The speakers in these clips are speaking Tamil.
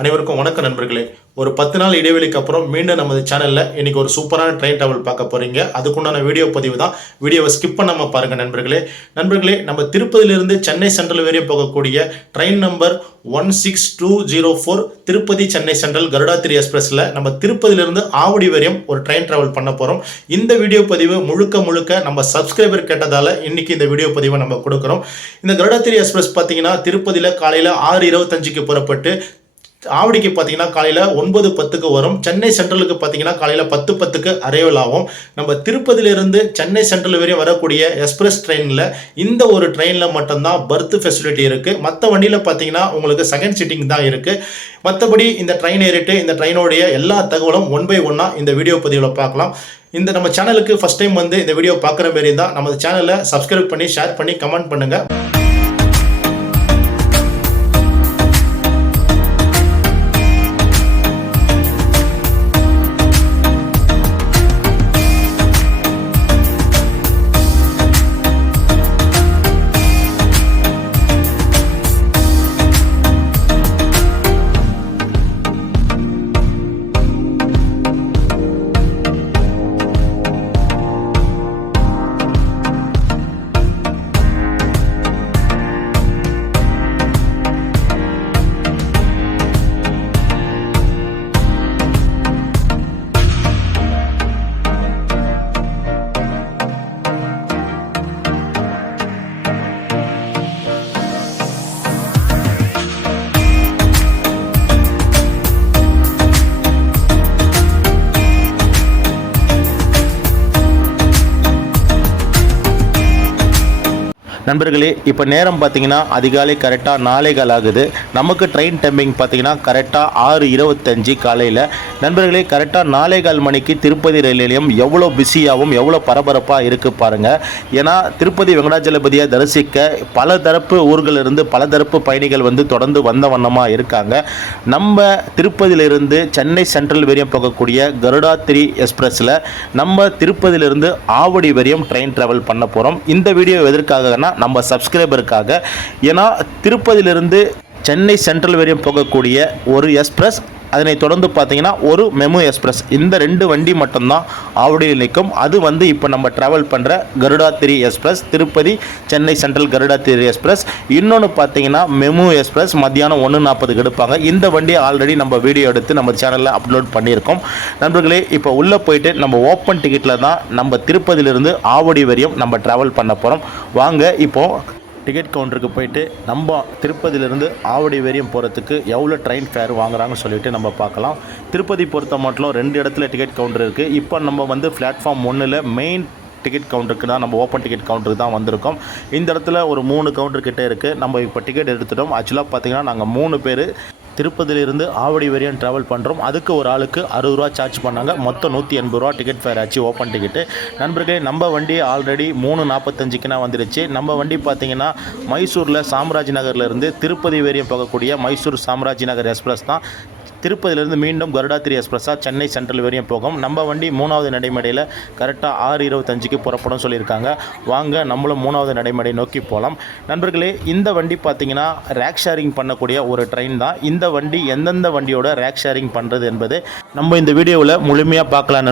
அனைவருக்கும் வணக்கம் நண்பர்களே. ஒரு 10 நாள் இடைவெளிக்கு அப்புறம் மீண்டும் நமது சேனலில் இன்றைக்கி ஒரு சூப்பரான ட்ரெயின் ட்ராவல் பார்க்க போகிறீங்க. அதுக்குண்டான வீடியோ பதிவு தான். வீடியோவை ஸ்கிப் பண்ணாமல் பாருங்கள் நண்பர்களே. நம்ம திருப்பதியிலிருந்து சென்னை சென்ட்ரல் வரையும் போகக்கூடிய train number 16204 Tirupati Chennai central Garudadri எக்ஸ்பிரஸில் நம்ம திருப்பதியிலிருந்து ஆவடி வரையும் ஒரு ட்ரெயின் ட்ராவல் பண்ண போகிறோம். இந்த வீடியோ பதிவு முழுக்க நம்ம சப்ஸ்கிரைபர் கேட்டதால் இன்றைக்கி இந்த வீடியோ பதிவை நம்ம கொடுக்குறோம். இந்த கருடாத்திரி எக்ஸ்பிரஸ் பார்த்தீங்கன்னா திருப்பதியில் காலையில் 6:25க்கு புறப்பட்டு ஆவடிக்கு பார்த்தீங்கன்னா காலையில் 9:10க்கு வரும். சென்னை சென்ட்ரலுக்கு பார்த்தீங்கன்னா காலையில் 10:10க்கு அரைவல் ஆகும். நம்ம திருப்பதியிலிருந்து சென்னை சென்ட்ரல் வரையும் வரக்கூடிய எக்ஸ்பிரஸ் ட்ரெயினில் இந்த ஒரு ட்ரெயினில் மட்டும்தான் பர்த் ஃபெசிலிட்டி இருக்குது. மற்ற வண்டியில் பார்த்தீங்கன்னா உங்களுக்கு செகண்ட் சீட்டிங் தான் இருக்குது. மற்றபடி இந்த ட்ரெயின் ஏறிட்டு இந்த ட்ரெயினோடைய எல்லா தகவலும் 1 by 1 இந்த வீடியோ பதிவில் பார்க்கலாம். இந்த நம்ம சேனலுக்கு ஃபஸ்ட் டைம் வந்து இந்த வீடியோ பார்க்குற மாரி தான் நம்ம சேனலை சப்ஸ்கிரைப் பண்ணி ஷேர் பண்ணி கமெண்ட் பண்ணுங்கள். நண்பர்களே, இப்போ நேரம் பார்த்தீங்கன்னா அதிகாலை கரெக்டாக 4:15 ஆகுது. நமக்கு ட்ரெயின் டைமிங் பார்த்தீங்கன்னா கரெக்டாக 6:25 காலையில். நண்பர்களே, கரெக்டாக 4:15 மணிக்கு திருப்பதி ரயில் நிலையம் எவ்வளோ பிஸியாகவும் எவ்வளோ பரபரப்பாக இருக்குது பாருங்கள். ஏன்னா திருப்பதி வெங்கடாஜலபதியை தரிசிக்க பல தரப்பு ஊர்களிலிருந்து பல தரப்பு பயணிகள் வந்து தொடர்ந்து வந்த வண்ணமாக இருக்காங்க. நம்ம திருப்பதியிலிருந்து சென்னை சென்ட்ரல் வரையும் போகக்கூடிய கருடாத்திரி எக்ஸ்பிரஸில் நம்ம திருப்பதியிலிருந்து ஆவடி வரையும் ட்ரெயின் ட்ராவல் பண்ண போகிறோம். இந்த வீடியோ எதற்காகனா நம்ம சப்ஸ்கிரைபருக்காக. ஏன்னா திருப்பதியிலிருந்து சென்னை சென்ட்ரல் வரையும் போகக்கூடிய ஒரு எக்ஸ்பிரஸ், அதனை தொடர்ந்து பார்த்தீங்கன்னா ஒரு மெமு எக்ஸ்பிரஸ், இந்த 2 வண்டி மட்டும்தான் ஆவடியில் நிற்கும். அது வந்து இப்போ நம்ம ட்ராவல் பண்ணுற Garudadri express, Tirupati Chennai central Garudadri express. இன்னொன்று பார்த்தீங்கன்னா மெமு எக்ஸ்பிரஸ் மத்தியானம் 1:40க்கு எடுப்பாங்க. இந்த வண்டியை ஆல்ரெடி நம்ம வீடியோ எடுத்து நம்ம சேனலில் அப்லோட் பண்ணியிருக்கோம். நண்பர்களே, இப்போ உள்ளே போயிட்டு நம்ம ஓப்பன் டிக்கெட்டில் தான் நம்ம திருப்பதியிலிருந்து ஆவடி வரையும் நம்ம ட்ராவல் பண்ண போகிறோம். வாங்க இப்போது டிக்கெட் கவுண்டருக்கு போயிட்டு நம்ம திருப்பதியிலிருந்து ஆவடி வரையும் போகிறதுக்கு எவ்வளோ ட்ரெயின் ஃபேர் வாங்குறாங்கன்னு சொல்லிட்டு நம்ம பார்க்கலாம். திருப்பதி பொறுத்த மட்டும் 2 இடத்துல டிக்கெட் கவுண்டர் இருக்குது. இப்போ நம்ம வந்து பிளாட்ஃபார்ம் 1ல் மெயின் டிக்கெட் கவுண்டருக்கு தான், நம்ம ஓப்பன் டிக்கெட் கவுண்டருக்கு தான் வந்திருக்கோம். இந்த இடத்துல ஒரு 3 கவுண்டர் கிட்டே இருக்குது. நம்ம இப்போ டிக்கெட் எடுத்துட்டோம். ஆக்சுவலாக பார்த்திங்கன்னா நாங்கள் 3 பேர் திருப்பதியிலிருந்து ஆவடி வரையும் ட்ராவல் பண்ணுறோம். அதுக்கு ஒரு ஆளுக்கு 60 ரூபா சார்ஜ் பண்ணாங்க. மொத்தம் 180 ரூபா டிக்கெட் ஃபேர் ஆச்சு ஓப்பன் டிக்கெட்டு. நண்பர்களே, நம்ம வண்டி ஆல்ரெடி 3:45க்குனா வந்துடுச்சு. நம்ம வண்டி பார்த்திங்கன்னா மைசூரில் சாம்ராஜ் நகர்லேருந்து திருப்பதி வரையும் போகக்கூடிய மைசூர் சாம்ராஜ் நகர் எக்ஸ்பிரஸ் தான். திருப்பதியிலிருந்து மீண்டும் கருடாத்திரி எக்ஸ்பிரஸாக சென்னை சென்ட்ரல் வரையும் போகும். நம்ம வண்டி 3வது நடைமேடையில் கரெக்டாக 6:25க்கு புறப்படும் சொல்லியிருக்காங்க. வாங்க நம்மளும் 3வது நடைமேடை நோக்கி போகலாம். நண்பர்களே, இந்த வண்டி பார்த்திங்கன்னா ரேக் ஷேரிங் பண்ணக்கூடிய ஒரு ட்ரெயின் தான். இந்த வண்டி எந்தெந்த வண்டியோட ரேக் ஷேரிங் பண்ணுறது என்பது நம்ம இந்த வீடியோவில் முழுமையாக பார்க்கலாம்.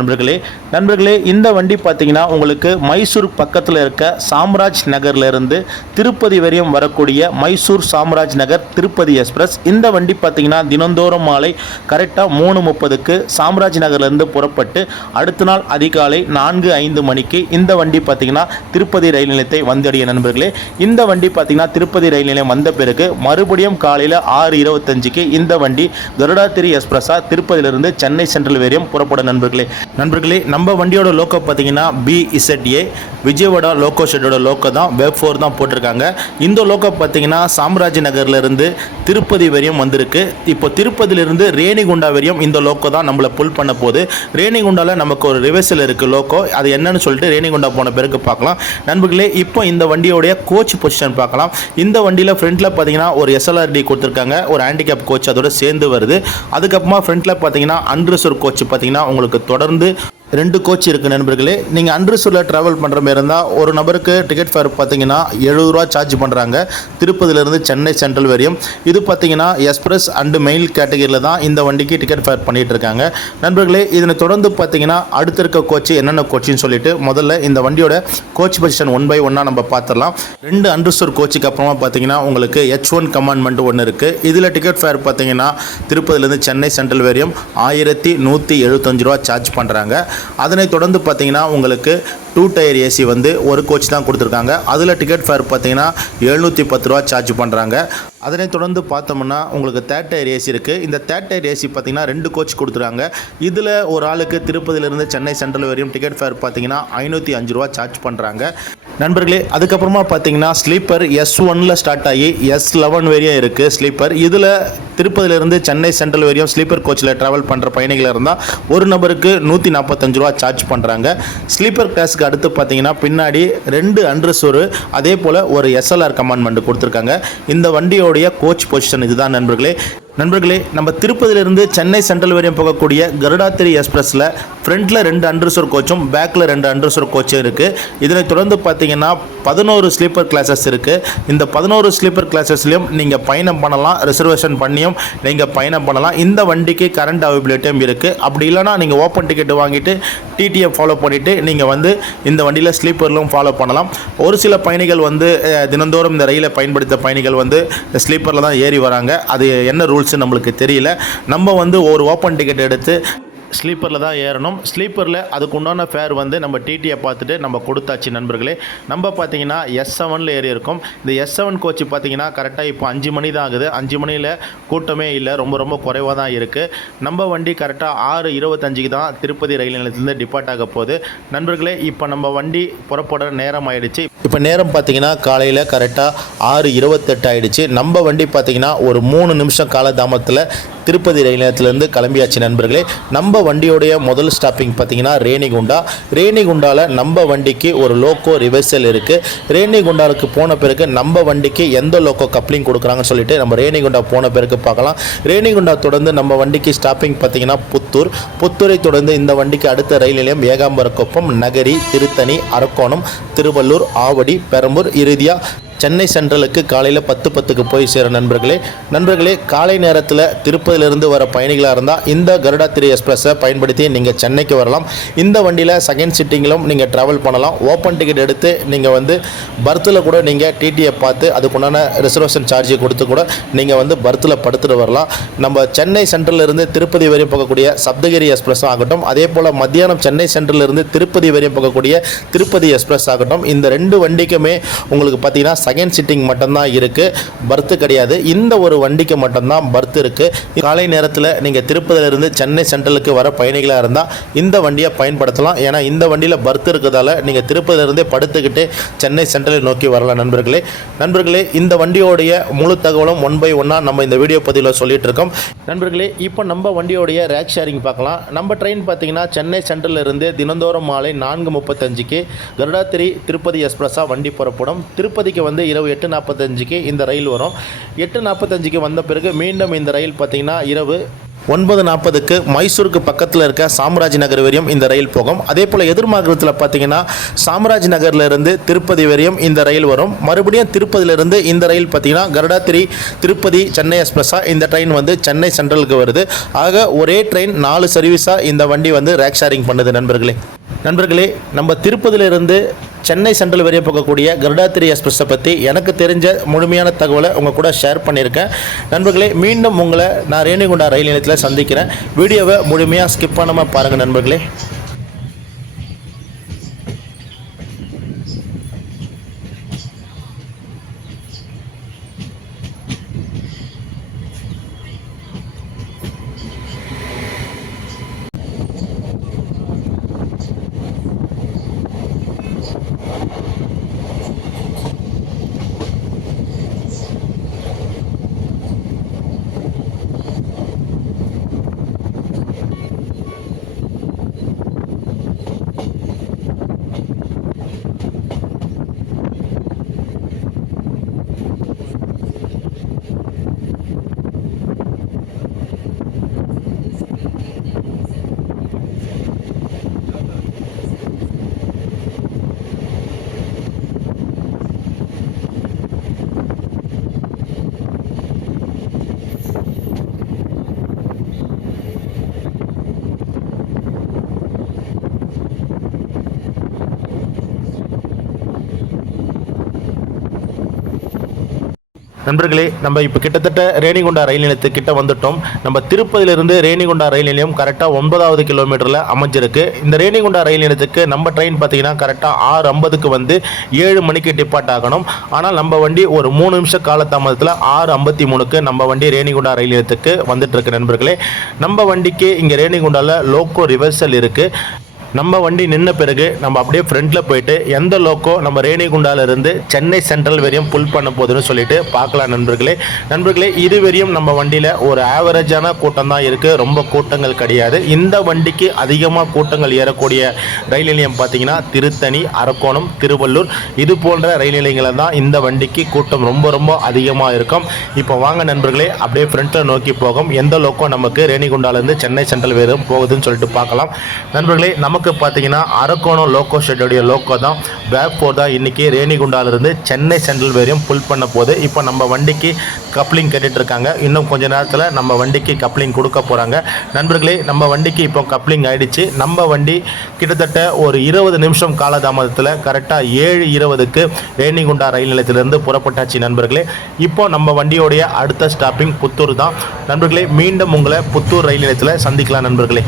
நண்பர்களே, இந்த வண்டி பார்த்திங்கன்னா உங்களுக்கு மைசூர் பக்கத்தில் இருக்க சாம்ராஜ் நகர்லேருந்து திருப்பதி வரையும் வரக்கூடிய மைசூர் சாம்ராஜ் நகர் திருப்பதி எக்ஸ்பிரஸ். இந்த வண்டி பார்த்திங்கன்னா தினந்தோறும் மாலை கரெக்டாக 3:30க்கு சாம்ராஜ் நகர்லேருந்து புறப்பட்டு அடுத்த நாள் அதிகாலை 4:05 மணிக்கு இந்த வண்டி பார்த்திங்கன்னா திருப்பதி ரயில் நிலையத்தை வந்தடைய. நண்பர்களே, இந்த வண்டி பார்த்திங்கன்னா திருப்பதி ரயில் நிலையம் வந்த பிறகு மறுபடியும் காலையில் 6:25க்கு இந்த வண்டி கருடாத்திரி எக்ஸ்பிரஸாக திருப்பதியிலிருந்து சென்னை சென்ட்ரல் வரையும் புறப்படும். நண்பர்களே, நம்ம வண்டியோட லோக்கோ பார்த்திங்கன்னா BZA விஜயவாடா லோக்கோ ஷெட்டோட லோக்கோ தான், Web 4 தான் போட்டிருக்காங்க. இந்த லோக்கோ பார்த்திங்கன்னா சாம்ராஜ் நகர்லேருந்து திருப்பதி வரையும் வந்திருக்கு. இப்போ திருப்பதியிலிருந்து ரேணிகுண்டா வரையும் இந்த லோக்கோ தான் நம்மளை புல் பண்ண போகுது. ரேணிகுண்டாவில் நமக்கு ஒரு ரிவர்சல் இருக்குது லோக்கோ, அது என்னன்னு சொல்லிட்டு ரேணிகுண்டா போன பிறகு பார்க்கலாம். நண்பர்களே, இப்போ இந்த வண்டியோடைய கோச் பொசிஷன் பார்க்கலாம். இந்த வண்டியில் ஃப்ரண்ட்டில் பார்த்தீங்கன்னா ஒரு SLRD கொடுத்துருக்காங்க, ஒரு ஹேண்டிகேப் கோச் அதோட சேர்ந்து வருது. அதுக்கப்புறமா ஃப்ரண்ட்டில் பார்த்தீங்கன்னா அன்ரிசர்வ் கோச் பார்த்தீங்கன்னா உங்களுக்கு தொடர்ந்து 2 கோச் இருக்குது நண்பர்களே. நீங்கள் அன்ரிசர்வ்டில் ட்ராவல் பண்ணுற மாதிரி இருந்தால் ஒரு நபருக்கு டிக்கெட் ஃபேர் பார்த்தீங்கன்னா 70 ரூபா சார்ஜ் பண்ணுறாங்க திருப்பதியிலேருந்து சென்னை சென்ட்ரல் வரையும். இது பார்த்தீங்கன்னா எக்ஸ்பிரஸ் அண்டு மெயில் கேட்டகரியில் தான் இந்த வண்டிக்கு டிக்கெட் ஃபேர் பண்ணிகிட்டு இருக்காங்க நண்பர்களே. இதனை தொடர்ந்து பார்த்தீங்கன்னா அடுத்த இருக்க கோச்சு என்னென்ன கோச்சுன்னு சொல்லிட்டு முதல்ல இந்த வண்டியோட கோச் பொசிஷன் 1 by 1 நம்ம பார்த்துடலாம். 2 அன்ரிசர்வ் கோச்சுக்கு அப்புறமா பார்த்தீங்கன்னா உங்களுக்கு H1 கமாண்ட்மெண்ட் ஒன்று இருக்குது. இதில் டிக்கெட் ஃபேர் பார்த்தீங்கன்னா திருப்பதியிலேருந்து சென்னை சென்ட்ரல் வரையும் 1175 ரூபா சார்ஜ் பண்ணுறாங்க. அதனைத் தொடர்ந்து பார்த்தீங்கன்னா உங்களுக்கு 2 டயர் ஏசி வந்து ஒரு கோச் தான் கொடுத்துருக்காங்க. அதில் டிக்கெட் ஃபேர் பார்த்தீங்கன்னா 710 ரூபா சார்ஜ் பண்ணுறாங்க. அதனைத் தொடர்ந்து பார்த்தோம்னா உங்களுக்கு 3 டயர் ஏசி இருக்குது. இந்த 3 டயர் ஏசி பார்த்தீங்கன்னா 2 கோச் கொடுத்துருக்காங்க. இதில் ஒரு ஆளுக்கு திருப்பதியிலேருந்து சென்னை சென்ட்ரல் வரையும் டிக்கெட் ஃபேர் பார்த்தீங்கன்னா 505 ரூபா சார்ஜ் பண்ணுறாங்க நண்பர்களே. அதுக்கப்புறமா பார்த்தீங்கன்னா ஸ்லீப்பர் S1ல் ஸ்டார்ட் ஆகி S11 வரையும் இருக்குது ஸ்லீப்பர். இதில் திருப்பதியிலேருந்து சென்னை சென்ட்ரல் வரையும் ஸ்லீப்பர் கோச்சில் ட்ராவல் பண்ணுற பயணிகளாக இருந்தால் ஒரு நபருக்கு 145 ரூபா சார்ஜ் பண்ணுறாங்க. ஸ்லீப்பர் கிளாஸுக்கு அடுத்து பார்த்தீங்கன்னா பின்னாடி 2 அன்ரிசர்வ் அதே போல் ஒரு SLR கமாண்ட்மெண்ட் கொடுத்துருக்காங்க. இந்த வண்டியோடைய கோச் பொசிஷன் இதுதான் நண்பர்களே. நம்ம திருப்பதியிலிருந்து சென்னை சென்ட்ரல் வரையும் போகக்கூடிய கருடாத்திரி எக்ஸ்பிரஸில் ஃப்ரண்ட்டில் 2 அன்ரிசர்வ் கோச்சும் பேக்கில் 2 அன்ரிசர்வ் கோச்சும் இருக்குது. இதனை தொடர்ந்து பார்த்தீங்கன்னா 11 ஸ்லீப்பர் கிளாஸஸ் இருக்குது. இந்த 11 ஸ்லீப்பர் கிளாஸஸ்லையும் நீங்கள் பயணம் பண்ணலாம், ரிசர்வேஷன் பண்ணியும் நீங்கள் பயணம் பண்ணலாம். இந்த வண்டிக்கு கரண்ட் அவைபிலிட்டியும் இருக்குது. அப்படி இல்லைனா நீங்கள் ஓப்பன் டிக்கெட் வாங்கிட்டு டிடியை ஃபாலோ பண்ணிவிட்டு நீங்கள் வந்து இந்த வண்டியில் ஸ்லீப்பர்லும் ஃபாலோ பண்ணலாம். ஒரு சில பயணிகள் வந்து தினந்தோறும் இந்த ரயிலை பயன்படுத்த பயணிகள் வந்து ஸ்லீப்பரில் தான் ஏறி வராங்க. அது என்ன ரூல்ஸ் நம்மளுக்கு தெரியல. நம்ம வந்து ஒரு ஓப்பன் டிக்கெட் எடுத்து ஸ்லீப்பரில் தான் ஏறணும். ஸ்லீப்பரில் அதுக்கு உண்டான ஃபேர் வந்து நம்ம டிடியை பார்த்துட்டு நம்ம கொடுத்தாச்சு நண்பர்களே. நம்ம பார்த்தீங்கன்னா S7ல் ஏறி இருக்கும். இந்த S7 கோச்சு பார்த்தீங்கன்னா கரெக்டாக இப்போ 5 மணி தான் ஆகுது. 5 மணியில் கூட்டமே இல்லை, ரொம்ப குறைவாக தான் இருக்குது. நம்ம வண்டி கரெக்டாக 6:25க்கு தான் திருப்பதி ரயில் நிலையத்திலேருந்து டிபார்ட் ஆக போகுது நண்பர்களே. இப்போ நம்ம வண்டி புறப்பட நேரம் ஆகிடுச்சு. இப்போ நேரம் பார்த்தீங்கன்னா காலையில் கரெக்டாக 6:28 ஆகிடுச்சு. நம்ம வண்டி பார்த்தீங்கன்னா ஒரு 3 நிமிஷம் காலதாமத்தில் திருப்பதி ரயில் நிலையத்திலேருந்து கிளம்பியாச்சு நண்பர்களே. நம்ம வண்டியோடைய முதல் ஸ்டாப்பிங் பார்த்தீங்கன்னா ரேணிகுண்டாவில் நம்ம வண்டிக்கு ஒரு லோக்கோ ரிவர்சல் இருக்குது. ரேணிகுண்டாவுக்கு போன பிறகு நம்ம வண்டிக்கு எந்த லோக்கோ கப்ளிங் கொடுக்குறாங்கன்னு சொல்லிட்டு நம்ம ரேணிகுண்டா போன பிறகு பார்க்கலாம். ரேணிகுண்டா தொடர்ந்து நம்ம வண்டிக்கு ஸ்டாப்பிங் பார்த்தீங்கன்னா புத்தூரை தொடர்ந்து இந்த வண்டிக்கு அடுத்த ரயில் நிலையம் ஏகாம்பரக்குப்பம், நகரி, திருத்தணி, அரக்கோணம், திருவள்ளூர், ஆவடி, பெரம்பூர், இறுதியாக சென்னை சென்ட்ரலுக்கு காலையில் 10:10க்கு போய் சேர நண்பர்களே. காலை நேரத்தில் திருப்பதியிலிருந்து வர பயணிகளாக இருந்தால் இந்த கருடாத்திரி எக்ஸ்பிரஸை பயன்படுத்தி நீங்கள் சென்னைக்கு வரலாம். இந்த வண்டியில் செகண்ட் சிட்டிங்கிலும் நீங்கள் ட்ராவல் பண்ணலாம். ஓப்பன் டிக்கெட் எடுத்து நீங்கள் வந்து பர்த்தில் கூட நீங்கள் டிடியை பார்த்து அதுக்குண்டான ரிசர்வேஷன் சார்ஜை கொடுத்து கூட நீங்கள் வந்து பர்த்தில் படுத்துட்டு வரலாம். நம்ம சென்னை சென்ட்ரலிருந்து திருப்பதி வரையும் போகக்கூடிய சப்தகிரி எக்ஸ்பிரஸும் ஆகட்டும், அதே போல் மத்தியானம் சென்னை சென்ட்ரலிருந்து திருப்பதி வரையும் போகக்கூடிய திருப்பதி எக்ஸ்பிரஸ் ஆகட்டும், இந்த 2 வண்டிக்குமே உங்களுக்கு பார்த்தீங்கன்னா செகண்ட் சிட்டிங் மட்டும்தான் இருக்குது, பர்த்து கிடையாது. இந்த ஒரு வண்டிக்கு மட்டும்தான் பர்த் இருக்குது. காலை நேரத்தில் நீங்கள் திருப்பதியிலிருந்து சென்னை சென்ட்ரலுக்கு வர பயணிகளாக இருந்தால் இந்த வண்டியை பயன்படுத்தலாம். ஏன்னா இந்த வண்டியில் பர்த் இருக்கிறதால நீங்கள் திருப்பதியிலிருந்தே படுத்துக்கிட்டு சென்னை சென்ட்ரலை நோக்கி வரலாம் நண்பர்களே. இந்த வண்டியோடைய முழு தகவலும் 1 by 1 நம்ம இந்த வீடியோ பதிவில் சொல்லிட்டு இருக்கோம் நண்பர்களே. இப்போ நம்ம வண்டியோடைய ரேக் ஷேரிங் பார்க்கலாம். நம்ம ட்ரெயின் பார்த்தீங்கன்னா சென்னை சென்ட்ரலிருந்து தினந்தோறும் மாலை 4:35க்கு கருடாத்திரி திருப்பதி எக்ஸ்பிரஸாக வண்டி புறப்படும். திருப்பதிக்கு வந்து இரவு 8:45க்கு இந்த ரயில் வரும். 8:45க்கு வந்த பிறகு மீண்டும் இந்த ரயில் பார்த்தீங்கன்னா இரவு 9:40க்கு மைசூருக்கு பக்கத்தில் இருக்க சாம்ராஜ் நகர் வரையும் இந்த ரயில் போகும். அதே போல் எதிர்மார்க்கத்தில் பார்த்தீங்கன்னா சாம்ராஜ் நகர்லேருந்து திருப்பதி வரையும் இந்த ரயில் வரும். மறுபடியும் திருப்பதியிலிருந்து இந்த ரயில் பார்த்தீங்கன்னா கருடாத்திரி திருப்பதி சென்னை எக்ஸ்பிரஸாக இந்த ட்ரெயின் வந்து சென்னை சென்ட்ரலுக்கு வருது. ஆக ஒரே ட்ரெயின் 4 சர்வீஸாக இந்த வண்டி வந்து ரேக் ஷேரிங் பண்ணுது நண்பர்களே. நம்ம திருப்பதியிலிருந்து சென்னை சென்ட்ரல் வரையும் போகக்கூடிய கருடாத்திரி எக்ஸ்பிரஸை பற்றி எனக்கு தெரிஞ்ச முழுமையான தகவலை உங்கள் கூட ஷேர் பண்ணியிருக்கேன் நண்பர்களே. மீண்டும் உங்களை நான் ரேணிகுண்டா ரயில் நிலையத்தில் சந்திக்கிறேன். வீடியோவை முழுமையாக ஸ்கிப் பண்ணாமல் பாருங்கள் நண்பர்களே. நண்பர்களே, நம்ம இப்போ கிட்டத்தட்ட ரேணிகுண்டா ரயில் நிலையத்துக்கிட்ட வந்துட்டோம். நம்ம திருப்பதியிலிருந்து ரேணிகுண்டா ரயில் நிலையம் கரெக்டாக 9வது கிலோமீட்டரில் அமைஞ்சிருக்கு. இந்த ரேணிகுண்டா ரயில் நிலையத்துக்கு நம்ம ட்ரெயின் பார்த்தீங்கன்னா கரெக்டாக 6:50க்கு வந்து 7 மணிக்கு டிபார்ட் ஆகணும். ஆனால் நம்ம வண்டி ஒரு 3 நிமிஷம் காலதாமதத்தில் 6:53க்கு நம்ம வண்டி ரேணிகுண்டா ரயில் நிலையத்துக்கு வந்துட்டு இருக்கு. நண்பர்களே, நம்ம வண்டிக்கு இங்கே ரேணிகுண்டாவில் லோக்கோ ரிவர்சல் இருக்குது. நம்ம வண்டி நின்ன பிறகு நம்ம அப்படியே ஃப்ரண்ட்டில் போயிட்டு எந்த லோக்கோ நம்ம ரேணிகுண்டாவிலிருந்து சென்னை சென்ட்ரல் வரையும் புல் பண்ண போகுதுன்னு சொல்லிட்டு பார்க்கலாம். நண்பர்களே இதுவரையும் நம்ம வண்டியில் ஒரு ஆவரேஜான கூட்டம் தான் இருக்குது, ரொம்ப கூட்டங்கள் கிடையாது. இந்த வண்டிக்கு அதிகமாக கூட்டங்கள் ஏறக்கூடிய ரயில் நிலையம் பார்த்தீங்கன்னா திருத்தணி, அரக்கோணம், திருவள்ளூர் இது போன்ற ரயில் நிலையங்களில் தான் இந்த வண்டிக்கு கூட்டம் ரொம்ப அதிகமாக இருக்கும். இப்போ வாங்க நண்பர்களே, அப்படியே ஃப்ரண்ட்டில் நோக்கி போகும் எந்த லோக்கோ நமக்கு ரேணிகுண்டாவிலேருந்து சென்னை சென்ட்ரல் வரையும் போகுதுன்னு சொல்லிட்டு பார்க்கலாம். நண்பர்களே, நமக்கு பார்த்தீங்கன்னா அரக்கோணம் லோக்கோ ஷெட்டோடைய லோக்கோ தான் பேக் ஃபோர் தான் இன்றைக்கி ரேணிகுண்டாவிலிருந்து சென்னை சென்ட்ரல் வரையும் புல் பண்ண போகுது. இப்போ நம்ம வண்டிக்கு கப்ளிங் கட்டிட்டு இருக்காங்க. இன்னும் கொஞ்ச நேரத்தில் நம்ம வண்டிக்கு கப்ளிங் கொடுக்க போகிறாங்க. நண்பர்களே, நம்ம வண்டிக்கு இப்போ கப்ளிங் ஆகிடுச்சு. நம்ம வண்டி கிட்டத்தட்ட ஒரு 20 நிமிஷம் காலதாமதத்தில் கரெக்டாக 7:20க்கு ரேணிகுண்டா ரயில் நிலையத்திலிருந்து புறப்பட்டாச்சு. நண்பர்களே, இப்போ நம்ம வண்டியோடைய அடுத்த ஸ்டாப்பிங் புத்தூர் தான். நண்பர்களே, மீண்டும் உங்களை புத்தூர் ரயில் நிலையத்தில் சந்திக்கலாம். நண்பர்களே,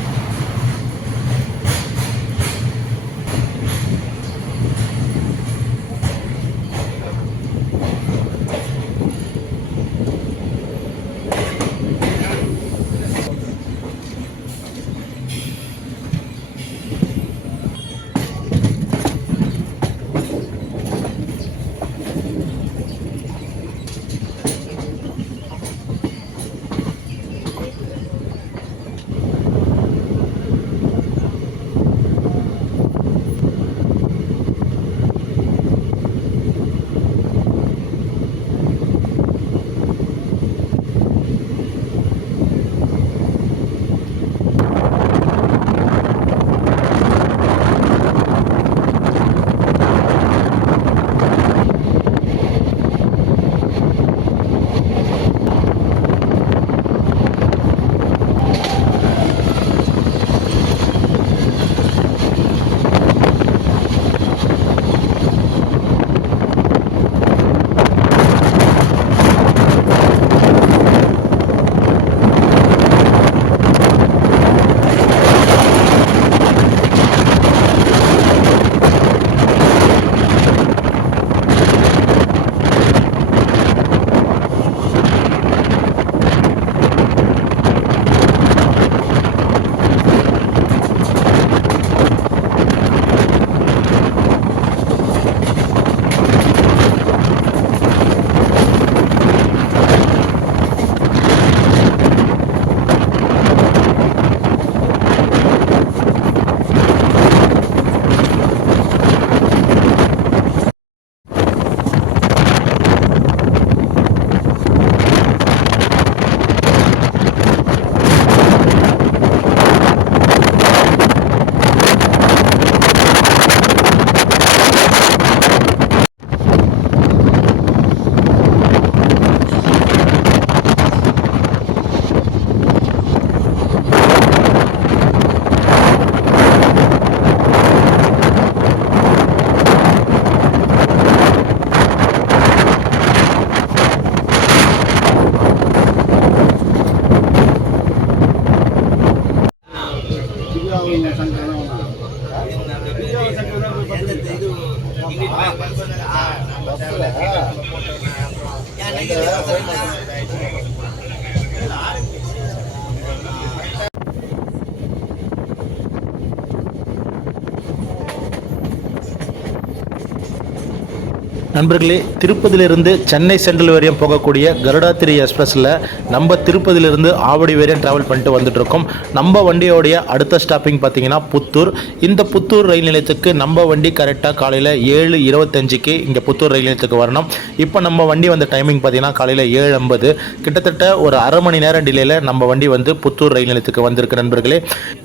நண்பர்களே, திருப்பதியிலிருந்து சென்னை சென்ட்ரல் வரையும் போகக்கூடிய கருடாத்திரி எக்ஸ்பிரஸில் நம்ம திருப்பதியிலிருந்து ஆவடி வரையும் ட்ராவல் பண்ணிட்டு வந்துட்டுருக்கோம். நம்ம வண்டியோடைய அடுத்த ஸ்டாப்பிங் பார்த்திங்கன்னா புத்தூர். இந்த புத்தூர் ரயில் நிலையத்துக்கு நம்ம வண்டி கரெக்டாக காலையில் 7:25க்கு இங்கே புத்தூர் ரயில் நிலையத்துக்கு வரணும். இப்போ நம்ம வண்டி வந்த டைமிங் பார்த்திங்கன்னா காலையில் 7:50. கிட்டத்தட்ட ஒரு அரை மணி நேரம் டிலேயில் நம்ம வண்டி வந்து புத்தூர் ரயில் நிலையத்துக்கு வந்திருக்கு. நண்பர்களே,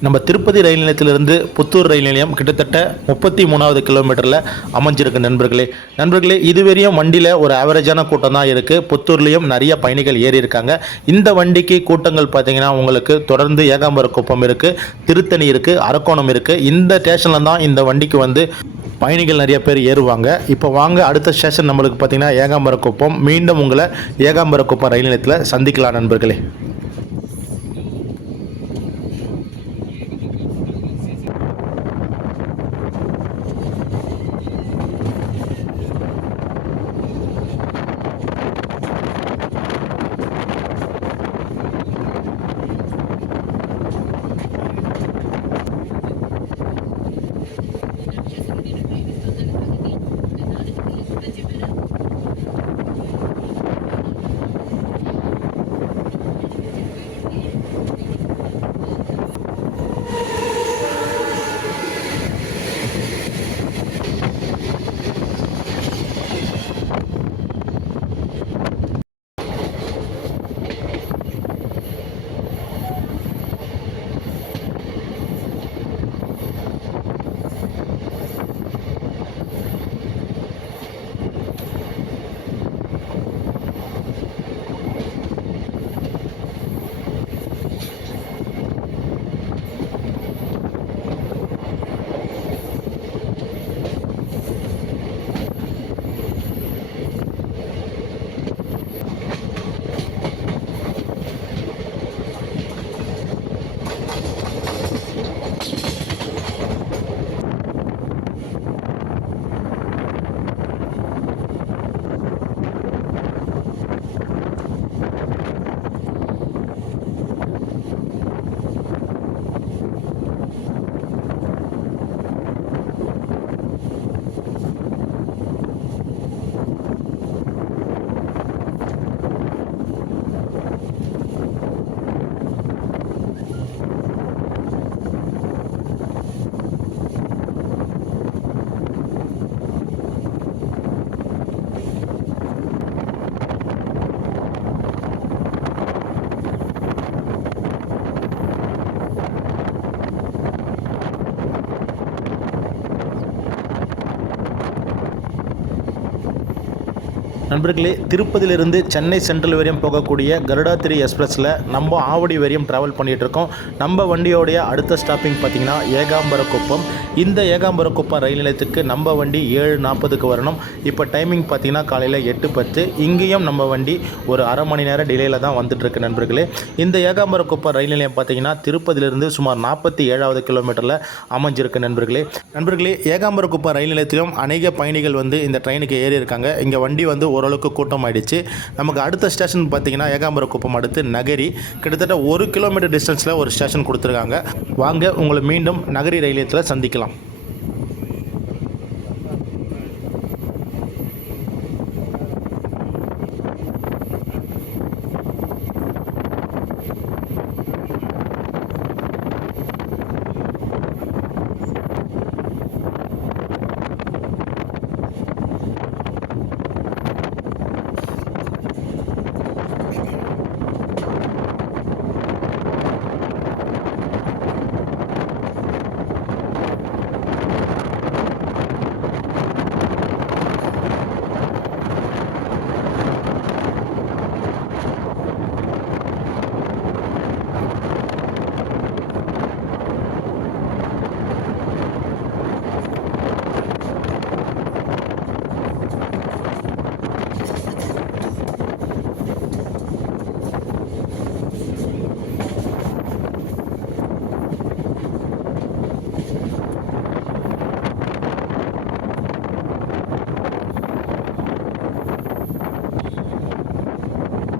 நம்ம திருப்பதி ரயில் நிலையத்திலிருந்து புத்தூர் ரயில் நிலையம் கிட்டத்தட்ட 33வது கிலோமீட்டரில் அமைஞ்சிருக்கு. நண்பர்களே இதுவரையும் வண்டியில் ஒரு ஆவரேஜான கூட்டம் தான் இருக்குது. புத்தூர்லேயும் நிறைய பயணிகள் ஏறி இருக்காங்க. இந்த வண்டிக்கு கூட்டங்கள் பார்த்தீங்கன்னா உங்களுக்கு தொடர்ந்து ஏகாம்பரக்குப்பம் இருக்குது, திருத்தணி இருக்குது, அரக்கோணம் இருக்குது. இந்த ஸ்டேஷனில் தான் இந்த வண்டிக்கு வந்து பயணிகள் நிறைய பேர் ஏறுவாங்க. இப்போ வாங்க அடுத்த ஸ்டேஷன் நம்மளுக்கு பார்த்தீங்கன்னா ஏகாம்பரக்குப்பம். மீண்டும் உங்களை ஏகாம்பரக்குப்பம் ரயில் நிலையத்தில் சந்திக்கலாம் நண்பர்களே. நண்பர்களே, திருப்பதியிலிருந்து சென்னை சென்ட்ரல் வரையும் போகக்கூடிய கருடாத்திரி எக்ஸ்பிரஸில் நம்ம ஆவடி வரையும் ட்ராவல் பண்ணிகிட்ருக்கோம். நம்ம வண்டியோடைய அடுத்த ஸ்டாப்பிங் பார்த்திங்கன்னா ஏகாம்பரக்குப்பம். இந்த ஏகாம்பரக்குப்பம் ரயில் நிலையத்துக்கு நம்ம வண்டி 7:40க்கு வரணும். இப்போ டைமிங் பார்த்திங்கன்னா காலையில் 8:10. இங்கேயும் நம்ம வண்டி ஒரு அரை மணி நேரம் டிலேயில் தான் வந்துட்டுருக்கு நண்பர்களே. இந்த ஏகாம்பரக்குப்பம் ரயில் நிலையம் பார்த்திங்கன்னா திருப்பதியிலிருந்து சுமார் 47வது கிலோமீட்டரில் அமைஞ்சிருக்கு நண்பர்களே, ஏகாம்பரக்குப்பம் ரயில் நிலையத்திலும் அநேக பயணிகள் இந்த ட்ரெயினுக்கு ஏறி இருக்காங்க. இங்கே வண்டி ஓரளவுக்கு கூட்டம் ஆயிடுச்சு. நமக்கு அடுத்த ஸ்டேஷன் பார்த்தீங்கன்னா ஏகாம்பரக்குப்பம் அடுத்து நகரி. கிட்டத்தட்ட 1 கிலோமீட்டர் டிஸ்டன்ஸில் ஒரு ஸ்டேஷன் கொடுத்துருக்காங்க. வாங்க உங்களை மீண்டும் நகரி ரயில் நிலையத்தில் சந்திக்கலாம்.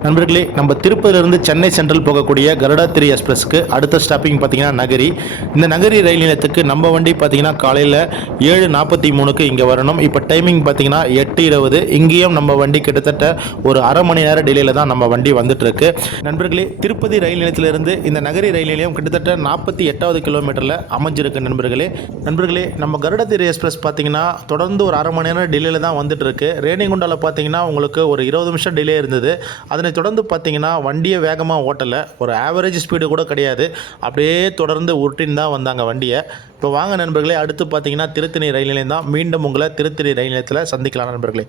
நண்பர்களே, நம்ம திருப்பதியிலிருந்து சென்னை சென்ட்ரல் போகக்கூடிய கருடாத்திரி எக்ஸ்பிரஸ்க்கு அடுத்த ஸ்டாப்பிங் பார்த்தீங்கன்னா நகரி. இந்த நகரி ரயில் நிலையத்துக்கு நம்ம வண்டி பார்த்தீங்கன்னா காலையில் 7:43க்கு இங்கே வரணும். இப்போ டைமிங் பார்த்தீங்கன்னா 8:20. இங்கேயும் நம்ம வண்டி கிட்டத்தட்ட ஒரு அரை மணி நேரம் டிலேயில் தான் நம்ம வண்டி வந்துட்டுருக்கு. நண்பர்களே, திருப்பதி ரயில் நிலையத்திலிருந்து இந்த நகரி ரயில் நிலையம் கிட்டத்தட்ட 48வது கிலோமீட்டரில் அமைஞ்சிருக்கு நண்பர்களே, நம்ம கருடாத்திரி எக்ஸ்பிரஸ் பார்த்தீங்கன்னா தொடர்ந்து ஒரு அரை மணி நேரம் டிலேயில் தான் வந்துட்டுருக்கு. ரேணிகுண்டாவில் பார்த்தீங்கன்னா உங்களுக்கு ஒரு 20 நிமிஷம் டிலே இருந்தது. அதனை தொடர்ந்து பார்த்தீங்கன்னா வண்டியை வேகமாக ஓட்டலை, ஒரு ஆவரேஜ் ஸ்பீடு கூட கிடையாது. அப்படியே தொடர்ந்து உருட்டின்னு தான் வந்தாங்க வண்டியை. இப்போ வாங்க நண்பர்களே, அடுத்து பார்த்தீங்கன்னா திருத்தணி ரயில் நிலையம் தான். மீண்டும் உங்களை திருத்தணி ரயில் நிலையத்தில் சந்திக்கலாம் நண்பர்களே.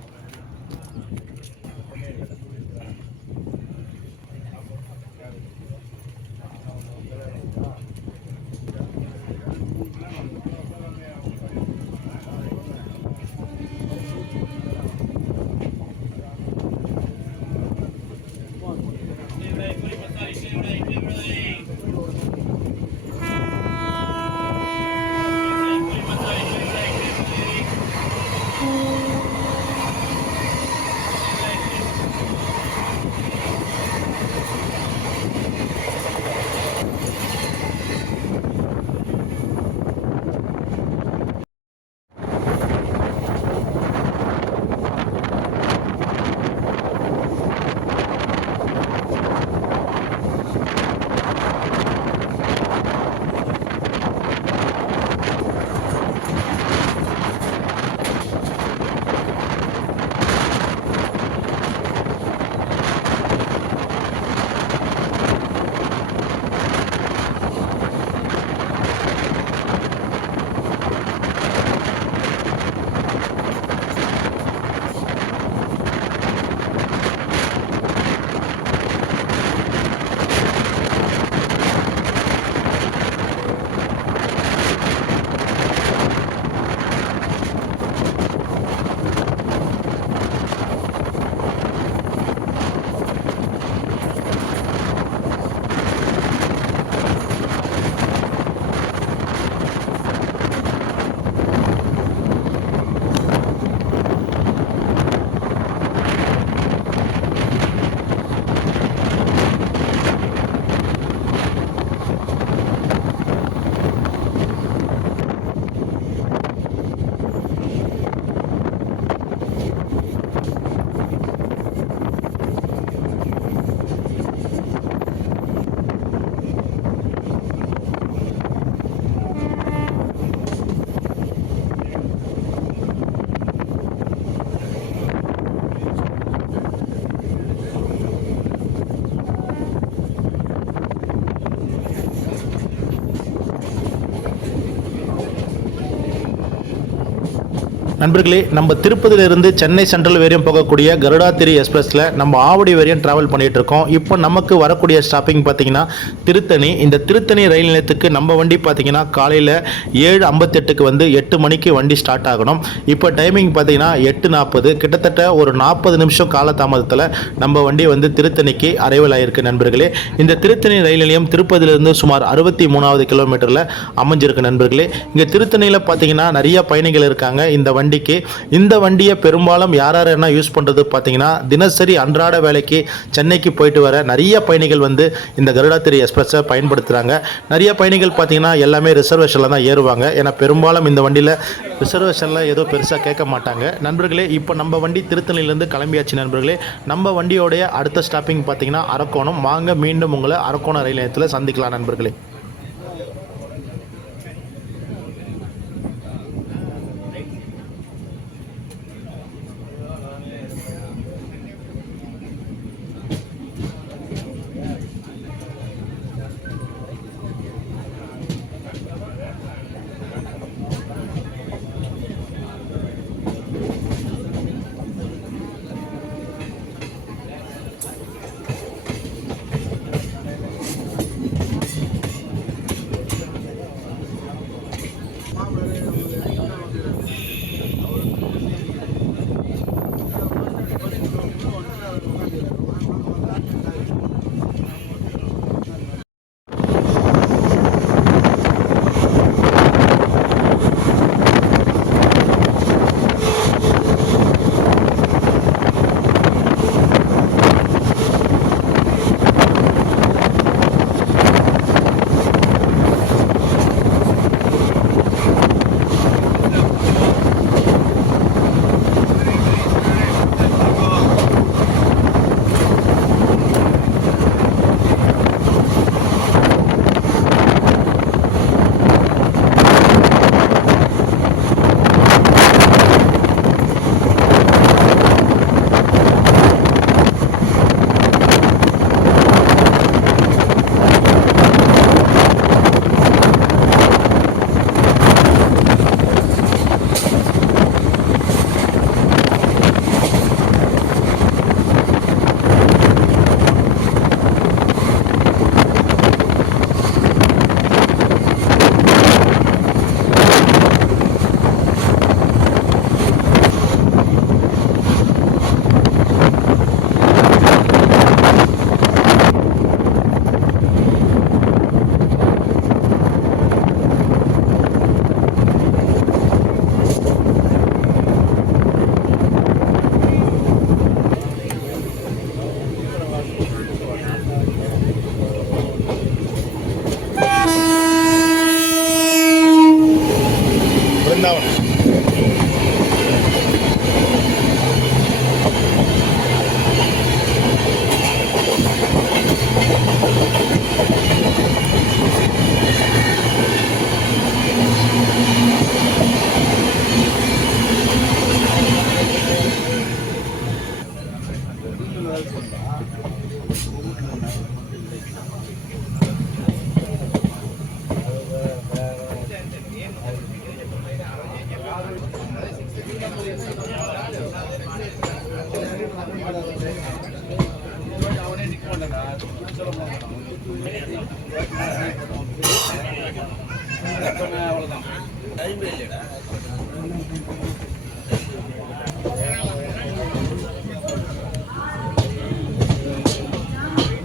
நண்பர்களே, நம்ம திருப்பதியிலிருந்து சென்னை சென்ட்ரல் வரையும் போகக்கூடிய கருடாத்திரி எக்ஸ்பிரஸில் நம்ம ஆவடி வரையும் ட்ராவல் பண்ணிகிட்டு இருக்கோம். இப்போ நமக்கு வரக்கூடிய ஸ்டாப்பிங் பார்த்தீங்கன்னா திருத்தணி. இந்த திருத்தணி ரயில் நிலையத்துக்கு நம்ம வண்டி பார்த்தீங்கன்னா காலையில் 7:58க்கு வந்து 8 மணிக்கு வண்டி ஸ்டார்ட் ஆகணும். இப்போ டைமிங் பார்த்தீங்கன்னா 8:40, கிட்டத்தட்ட ஒரு 40 நிமிஷம் காலதாமதத்தில் நம்ம வண்டி வந்து திருத்தணிக்கு அரைவல் ஆகிருக்கு நண்பர்களே. இந்த திருத்தணி ரயில் நிலையம் திருப்பதியிலிருந்து சுமார் 63வது கிலோமீட்டரில் அமைஞ்சிருக்கு நண்பர்களே. இங்கே திருத்தணியில் பார்த்தீங்கன்னா நிறைய பயணிகள் இருக்காங்க. இந்த வண்டியை பெரும்பாலும் யார் என்ன யூஸ் பண்ணுறது பார்த்தீங்கன்னா, தினசரி அன்றாட வேலைக்கு சென்னைக்கு போயிட்டு வர நிறைய பயணிகள் வந்து இந்த கருடாத்திரி எக்ஸ்பிரஸை பயன்படுத்துகிறாங்க. நிறைய பயணிகள் பார்த்தீங்கன்னா எல்லாமே ரிசர்வேஷனில் தான் ஏறுவாங்க. ஏன்னா பெரும்பாலும் இந்த வண்டியில் ரிசர்வேஷனில் ஏதோ பெருசாக கேட்க மாட்டாங்க நண்பர்களே. இப்போ நம்ம வண்டி திருத்தணியிலேருந்து கிளம்பியாச்சு நண்பர்களே. நம்ம வண்டியோடைய அடுத்த ஸ்டாப்பிங் பார்த்தீங்கன்னா அரக்கோணம். வாங்க மீண்டும் உங்களை அரக்கோணம் ரயில் நிலையத்தில் சந்திக்கலாம் நண்பர்களே.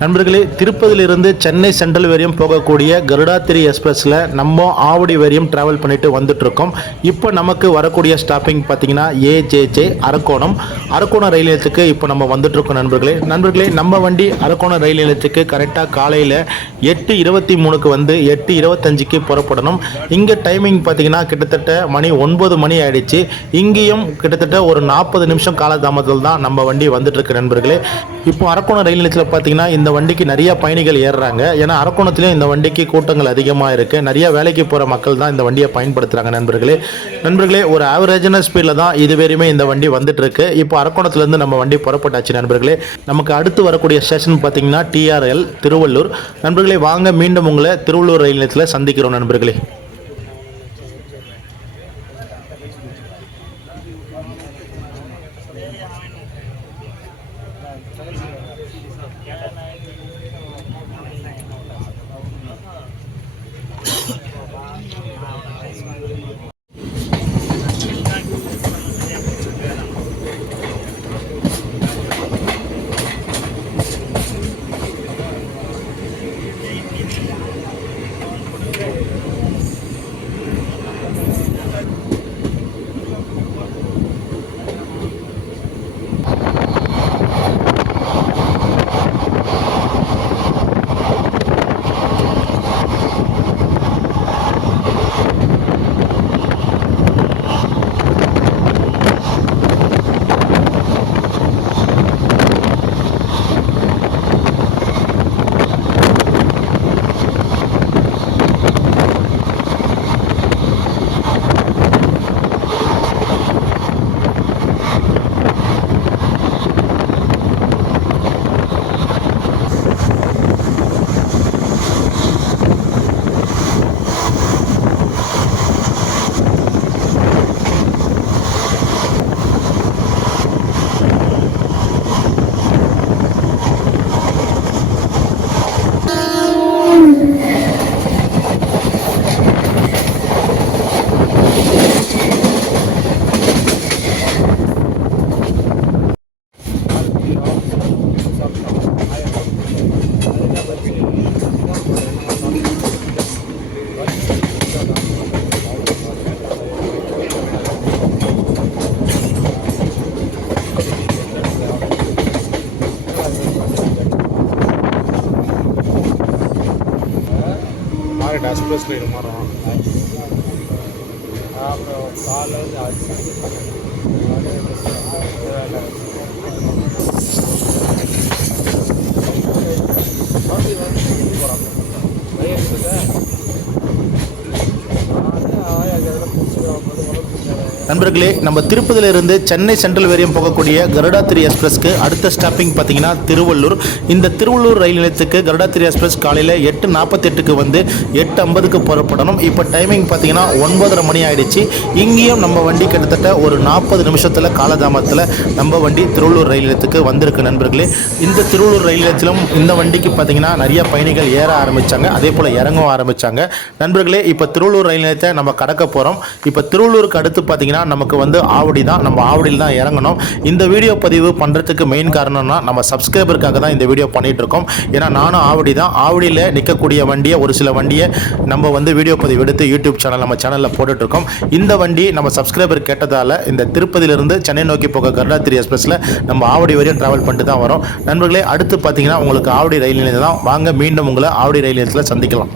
நண்பர்களே, திருப்பதியிலிருந்து சென்னை சென்ட்ரல் வரையும் போகக்கூடிய கருடாத்திரி எக்ஸ்பிரஸில் நம்ம ஆவடி வரையும் ட்ராவல் பண்ணிட்டு வந்துட்டுருக்கோம். இப்போ நமக்கு வரக்கூடிய ஸ்டாப்பிங் பார்த்தீங்கன்னா ஏஜேஜே அரக்கோணம் ரயில் நிலையத்துக்கு இப்போ நம்ம வந்துட்டுருக்கோம் நண்பர்களே. நம்ம வண்டி அரக்கோணம் ரயில் நிலையத்துக்கு கரெக்டாக காலையில் 8:23க்கு வந்து 8:25க்கு புறப்படணும். இங்கே டைமிங் பார்த்தீங்கன்னா கிட்டத்தட்ட 9 மணி ஆகிடுச்சு. இங்கேயும் கிட்டத்தட்ட ஒரு 40 நிமிஷம் காலதாமதத்தில் தான் நம்ம வண்டி வந்துட்டுருக்கு நண்பர்களே. இப்போ அரக்கோணம் ரயில் நிலையத்தில் பார்த்தீங்கன்னா இந்த வண்டிக்கு நிறைய பயணிகள் ஏறுறாங்க. ஏன்னா அரக்கோணத்துலேயும் இந்த வண்டிக்கு கூட்டங்கள் அதிகமாக இருக்குது. நிறைய வேலைக்கு போகிற மக்கள் தான் இந்த வண்டியை பயன்படுத்துகிறாங்க நண்பர்களே. ஒரு ஆவரேஜான ஸ்பீடில் தான் இதுவரையுமே இந்த வண்டி வந்துட்டுருக்கு. இப்போ அரக்கோணத்துலேருந்து நம்ம வண்டி புறப்பட்டாச்சு நண்பர்களே. நமக்கு அடுத்து வரக்கூடிய ஸ்டேஷன் பார்த்தீங்கன்னா TRL திருவள்ளூர். நண்பர்களே, வாங்க மீண்டும் உங்களை திருவள்ளூர் ரயில் நிலையத்தில் சந்திக்கிறோம் நண்பர்களே. கரெக்ட் எக்ஸ்பிரஸ்ல இது மாறும். அப்புறம் காலைல வந்து நண்பர்களே, நம்ம திருப்பதியிலிருந்து சென்னை சென்ட்ரல் வரையும் போகக்கூடிய கருடாத்திரி எக்ஸ்பிரஸ்க்கு அடுத்த ஸ்டாப்பிங் பார்த்தீங்கன்னா திருவள்ளூர். இந்த திருவள்ளூர் ரயில் நிலையத்துக்கு கருடாத்திரி எக்ஸ்பிரஸ் காலையில் 8:48க்கு வந்து 8:50க்கு புறப்படணும். இப்போ டைமிங் பார்த்தீங்கன்னா 9:30 மணி ஆயிடுச்சு. இங்கேயும் நம்ம வண்டி கிட்டத்தட்ட ஒரு 40 நிமிஷத்தில் காலதாமத்தில் நம்ம வண்டி திருவள்ளூர் ரயில் நிலையத்துக்கு வந்திருக்கு நண்பர்களே. இந்த திருவள்ளூர் ரயில் நிலையத்திலும் இந்த வண்டிக்கு பார்த்தீங்கன்னா நிறைய பயணிகள் ஏற ஆரம்பித்தாங்க, அதே போல் இறங்கவும் ஆரம்பித்தாங்க நண்பர்களே. இப்போ திருவள்ளூர் ரயில் நிலையத்தை நம்ம கடக்க போகிறோம். இப்போ திருவள்ளூருக்கு அடுத்து பார்த்தீங்கன்னா நமக்கு வந்து ஆவடி தான். நம்ம ஆவடியில் தான் இறங்கணும். இந்த வீடியோ பதிவு பண்ணுறதுக்கு மெயின் காரணம்னா நம்ம சப்ஸ்கிரைபருக்காக தான் இந்த வீடியோ பண்ணிகிட்டு இருக்கோம். ஏன்னா நானும் ஆவடி தான். ஆவடியில் நிற்கக்கூடிய வண்டியை, ஒரு சில வண்டியை நம்ம வந்து வீடியோ பதிவு எடுத்து யூடியூப் சேனல் நம்ம சேனலில் போட்டுட்ருக்கோம். இந்த வண்டி நம்ம சப்ஸ்கிரைபர் கேட்டதால் இந்த திருப்பதியிலிருந்து சென்னை நோக்கி போக கருடாத்திரி எக்ஸ்பிரஸில் நம்ம ஆவடி வரையும் ட்ராவல் பண்ணிட்டு தான் வரோம் நண்பர்களே. அடுத்து பார்த்தீங்கன்னா உங்களுக்கு ஆவடி ரயில் நிலையம் தான். வாங்க மீண்டும் உங்களை ஆவடி ரயில் நிலையத்தில் சந்திக்கலாம்.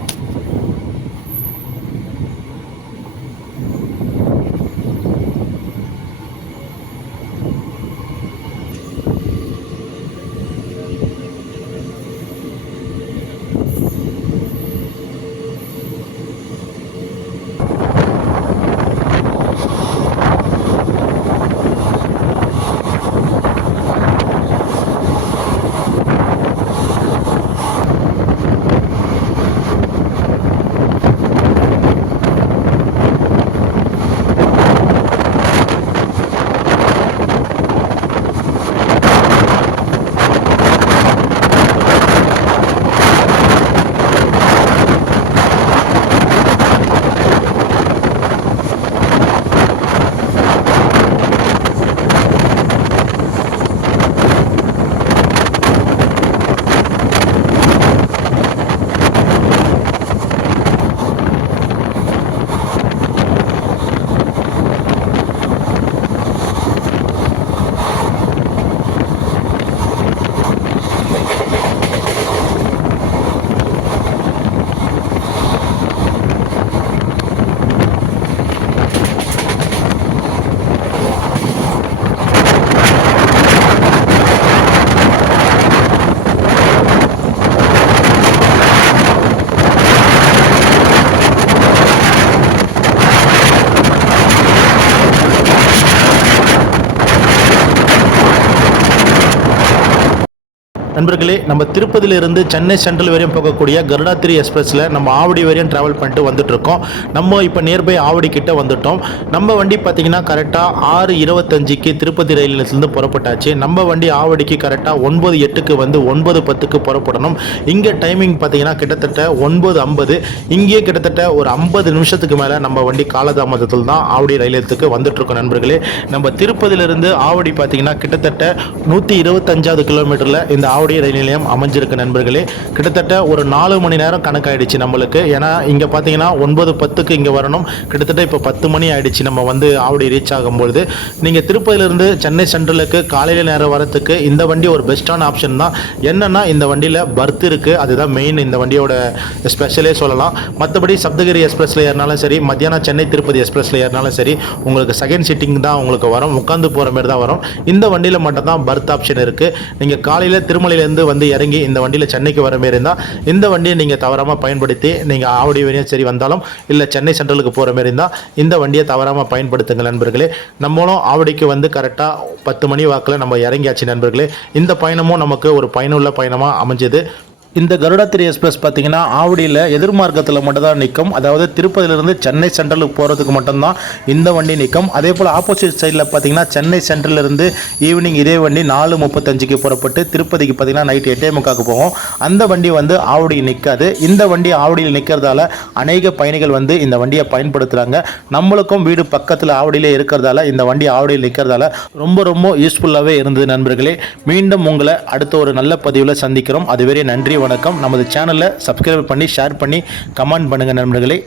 நண்பர்களே, நம்ம திருப்பதியிலிருந்து சென்னை சென்ட்ரல் வரையும் போகக்கூடிய கருடாத்திரி எக்ஸ்பிரஸில் நம்ம ஆவடி வரையும் ட்ராவல் பண்ணிட்டு வந்துட்டுருக்கோம். நம்ம இப்போ நியர்பை ஆவடி கிட்ட வந்துட்டோம். நம்ம வண்டி பார்த்திங்கன்னா கரெக்டாக 6:25க்கு திருப்பதி ரயில் நிலையத்துலேருந்து புறப்பட்டாச்சு. நம்ம வண்டி ஆவடிக்கு கரெக்டாக 9:08க்கு வந்து 9:10க்கு புறப்படணும். இங்கே டைமிங் பார்த்திங்கன்னா கிட்டத்தட்ட 9:50. இங்கேயே கிட்டத்தட்ட ஒரு 50 நிமிஷத்துக்கு மேலே நம்ம வண்டி காலதாமதத்தில் தான் ஆவடி ரயில் நிலையத்துக்கு வந்துட்டுருக்கோம் நண்பர்களே. நம்ம திருப்பதியிலிருந்து ஆவடி பார்த்திங்கன்னா கிட்டத்தட்ட 125வது கிலோமீட்டரில் இந்த ஆவடி ரயில் நிலையம் அமைஞ்சிருக்கு நண்பர்களே. கிட்டத்தட்ட ஒரு 4 மணி நேரம் கணக்காயிடுச்சு நம்மளுக்கு. ஏன்னா இங்கே பார்த்தீங்கன்னா 9:10க்கு இங்கே வரணும். கிட்டத்தட்ட இப்போ 10 மணி ஆயிடுச்சு நம்ம வந்து ஆவடி ரீச் ஆகும்பொழுது. நீங்கள் திருப்பதியிலிருந்து சென்னை சென்ட்ரலுக்கு காலையில் நேரம் வரத்துக்கு இந்த வண்டி ஒரு பெஸ்ட்டான ஆப்ஷன் தான். என்னென்னா இந்த வண்டியில் பர்த் இருக்குது, அதுதான் மெயின் இந்த வண்டியோட ஸ்பெஷலே சொல்லலாம். மற்றபடி சப்தகிரி எக்ஸ்பிரஸில் ஏறினாலும் சரி, மத்தியானம் சென்னை திருப்பதி எக்ஸ்பிரஸில் ஏறினாலும் சரி, உங்களுக்கு செகண்ட் சிட்டிங் தான் உங்களுக்கு வரும், உட்காந்து போகிற மாதிரி தான் வரும். இந்த வண்டியில் மட்டும் தான் பர்த் ஆப்ஷன் இருக்குது. நீங்கள் காலையில் திருமலையிலேருந்து வந்து இறங்கி இந்த வண்டியில் சென்னைக்கு வர மாரி இருந்தால் இந்த வண்டியை நீங்கள் தவறாமல் பயன்படுத்தி நீங்கள் ஆவடி வரையும் சரி வந்தாலும், இல்லை சென்னை சென்ட்ரலுக்கு போகிற மாரி இருந்தால் இந்த வண்டியை தவறாமல் பயன்படுத்துங்க நண்பர்களே. நம்மளும் ஆவடிக்கு வந்து கரெக்டாக 10 மணி வாக்கில் நம்ம இறங்கியாச்சு நண்பர்களே. இந்த பயணமும் நமக்கு ஒரு பயனுள்ள பயணமாக அமைஞ்சது. இந்த கருடாத்திரி எக்ஸ்பிரஸ் பார்த்தீங்கன்னா ஆவடியில் எதிர்மார்க்கத்தில் மட்டும் தான் நிற்கும். அதாவது திருப்பதியிலிருந்து சென்னை சென்ட்ரலுக்கு போகிறதுக்கு மட்டும்தான் இந்த வண்டி நிற்கும். அதே போல் ஆப்போசிட் சைடில் பார்த்தீங்கன்னா சென்னை சென்ட்ரலிருந்து ஈவினிங் இதே வண்டி 4:35க்கு புறப்பட்டு திருப்பதிக்கு பார்த்தீங்கன்னா நைட்டு 8:45க்கு போகும். அந்த வண்டி வந்து ஆவடியில் நிற்காது. இந்த வண்டி ஆவடியில் நிற்கிறதால அநேக பயணிகள் வந்து இந்த வண்டியை பயன்படுத்துகிறாங்க. நம்மளுக்கும் வீடு பக்கத்தில் ஆவடியிலே இருக்கிறதால இந்த வண்டி ஆவடியில் நிற்கிறதால ரொம்ப ரொம்ப யூஸ்ஃபுல்லாகவே இருந்தது நண்பர்களே. மீண்டும் உங்களை அடுத்த ஒரு நல்ல பதிவில் சந்திக்கிறோம். அதுவரை நன்றி, வணக்கம். நமது சேனலை சப்ஸ்கிரைப் பண்ணி ஷேர் பண்ணி கமெண்ட் பண்ணுங்கள் நண்பர்களே.